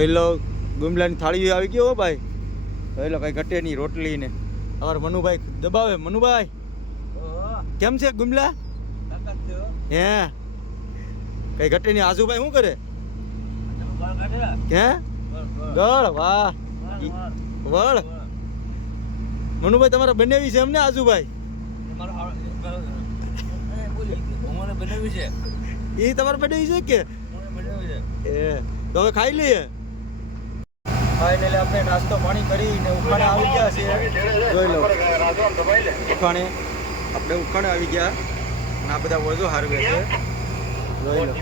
એલો ગુમલાની થાળી આવી ગયો હો ભાઈ. એલો કઈ ઘટે નહીં રોટલી ને. અમાર મનુભાઈ દબાવે. મનુભાઈ કેમ છે ગુમલા? હે કઈ ઘટે નહીં. આજુભાઈ શું કરે? હે ગળ વાહ વળ. મનુભાઈ તમારે બનાવી છે એમને આજુભાઈ? એ તમારે બનાવી છે કે? એ તો હવે ખાઈ લઈએ. ફાઇનલી આપણે નાસ્તો પાણી કરીને ઉખાણે આવી ગયા છે. જોઈ લો ઉખાણે આપણે ઉખાણે આવી ગયા અને આ બધા ઓઝો હારવે છે. જોઈ લો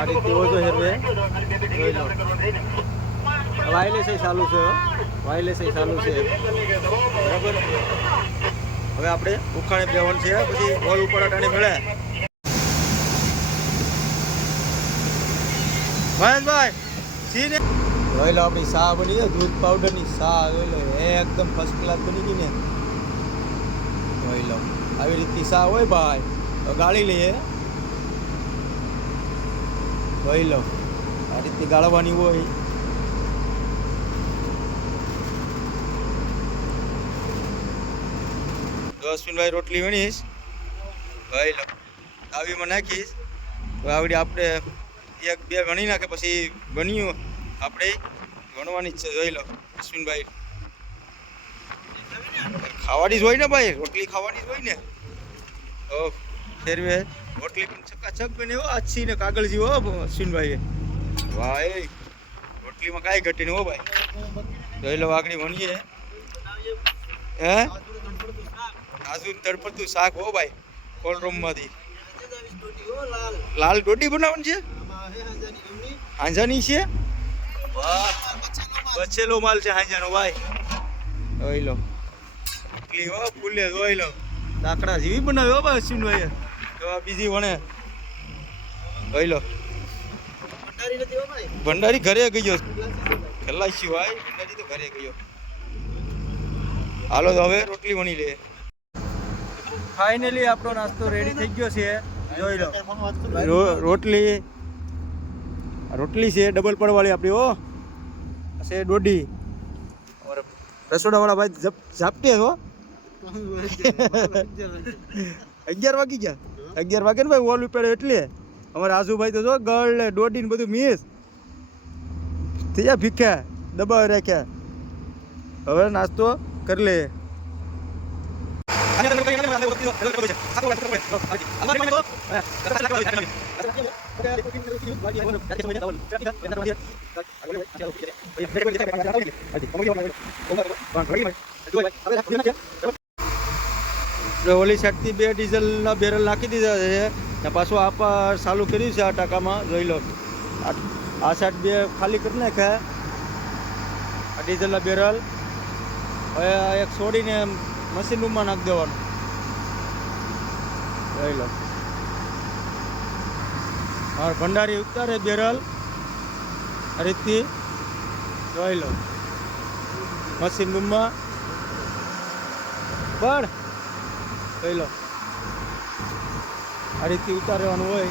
આ રીતે ઓઝો હેરવે. જોઈ લો વાયરલેસ ચાલુ છે. વાયરલેસ ચાલુ છે બરાબર. હવે આપણે ઉખાણે બેવાનું છે પછી ઓલ ઉપર અટાણે મળે. મહેશભાઈ સીને જોઈ લો આપણી ચા બની છે. દૂધ પાવડરની ચા જોઈ લો એકદમ ફર્સ્ટ ક્લાસ બની ગઈ ને. જોઈ લો આવી રીતની ચા હોય ભાઈ તો ગાળી લઈએ. જોઈ લો આ રીતની ગાળવાની હોય. અશ્વિનભાઈ રોટલી વણીશ. જોઈ લો આવીમાં નાખીશ. આવડી આપણે એક બે ગણી નાખે પછી ગણ્યું આપણે ગણવાની જ છે. જોઈ લો અશ્વિનભાઈ ખાવાની જ હોય ને ભાઈ. રોટલી ખાવાની જ હોય ને. ઓ ફેરવે રોટલી પણ ચકાચક બને હો. આછી ને કાગળ જેવો અશ્વિનભાઈ. ભાઈ રોટલીમાં કાંઈ ઘટી નહીં હો ભાઈ. જોઈ લો આગળ વણીએ. હે આજુ તડપડતું શાક હો ભાઈ. કોલ્ડ રૂમમાંથી લાલ ડોડી બનાવવાની છે. હાંજાની છે. વાહ બચેલો માલ છે હાંજાનો ભાઈ. જોઈ લો રોટલી હો ફૂલે. જોઈ લો લાકડા જેવી બનાવ્યો હો ભાઈ અશ્વિનભાઈ. તો આ બીજી વણે. જોઈ લો ભંડારી ઘરે ગયો. ખલાસી ભાઈ ભંડારી તો ઘરે ગયો. હાલો તો હવે રોટલી વણી લે. ફાઇનલી આપણો નાસ્તો રેડી થઈ ગયો છે. જોઈ લો રોટલી છે ડબલ પડવાળી આપણી હો. છે દોઢી રસોડાવાળા ભાઈ ઝાપટે હો. 11 વાગી ગયા. 11 વાગે ને ભાઈ ઓલ ઉપેડે એટલે અમારે આજુભાઈ તો જો ગળ ને દોઢી ને બધું મિસ થઈ જાય. ભીખ્યા દબાવી રાખ્યા. હવે નાસ્તો કરી લે. ઓલી સાઈડથી 2 ડીઝલના બેરલ નાખી દીધા છે ને પાછું આ ચાલુ કર્યું છે આ ટાંકામાં. જોઈ લો આ સાઈડ 2 ખાલી કરી નાખ્યા આ ડીઝલના બેરલ. હવે એક છોડીને મશીન રૂમમાં નાખી દેવાનું. જોઈ લો और भंडारी उतारे बेरल आ रीति જોઈ લો મશીન રૂમમાં પણ જોઈ લો આ રીતે ઉતારવાનું હોય.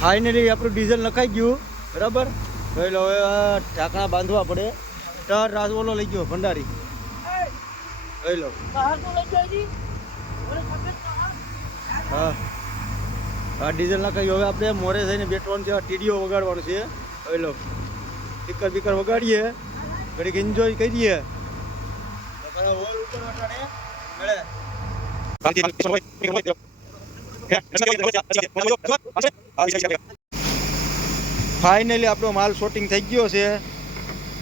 ફાઇનલી આપણું ડીઝલ નખાઈ ગયું બરાબર. જોઈ લો હવે ઢાંકણા બાંધવા પડે. ટર રાજવોલો લઈ ગયો ભંડારી. જોઈ લો હા આ ડીઝલ નાખાયું. હવે આપણે મોરે થઈને બેઠવાનું છે. ટીડીઓ વગાડવાનું છે. જોઈ લો સ્પીકર બીકર વગાડીએ ઘડીક એન્જોય કરીએ. ફાઇનલી આપણો માલ શોટિંગ થઈ ગયો છે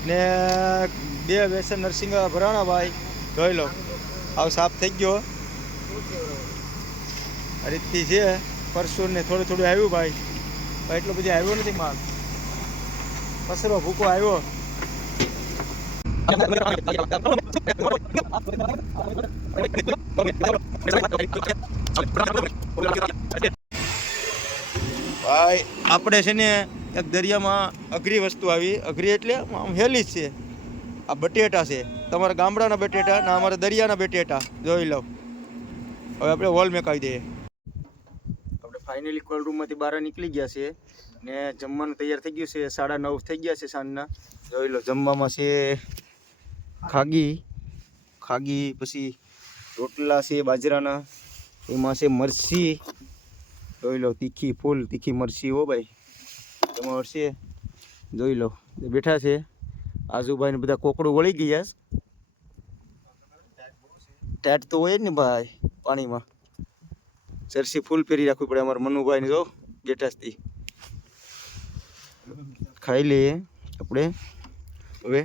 ને 2 વેસન નરસિંહ ભરાણા ભાઈ. જોઈ લો આવ સાફ થઈ ગયો. આ રીતથી છે. પરસું ને થોડું થોડું આવ્યું ભાઈ. એટલો બધો આવ્યો નથી માલ. પસરો ભૂકો આવ્યો. ભાઈ આપણે છે ને એક દરિયામાં અઘરી વસ્તુ આવી. અઘરી એટલે આમ હેલી જ છે. આ બટેટા છે, તમારા ગામડાના બટેટા ના અમારા દરિયાના બટેટા જોઈ લો. હવે આપણે હોલ મેકાવી દઈએ. આપણે ફાઇનલી કોલ રૂમમાંથી બહાર નીકળી ગયા છે ને જમવાનું તૈયાર થઈ ગયું છે. 9:30 થઈ ગયા છે સાંજના. જોઈ લો જમવામાં છે ખાગી, પછી રોટલા છે બાજરાના, એમાં છે મરચી, જોઈ લો તીખી મરચી હો ભાઈ તમારે છે. જોઈ લો બેઠા છે આજુભાઈને બધા કોકડું વળી ગયા. ટાટ તો હોય જ ને ભાઈ, પાણીમાં જર્સી ફૂલ પહેરી રાખવી પડે અમારા મનુભાઈને. જો ગેટાસથી ખાઈ લઈએ આપણે હવે.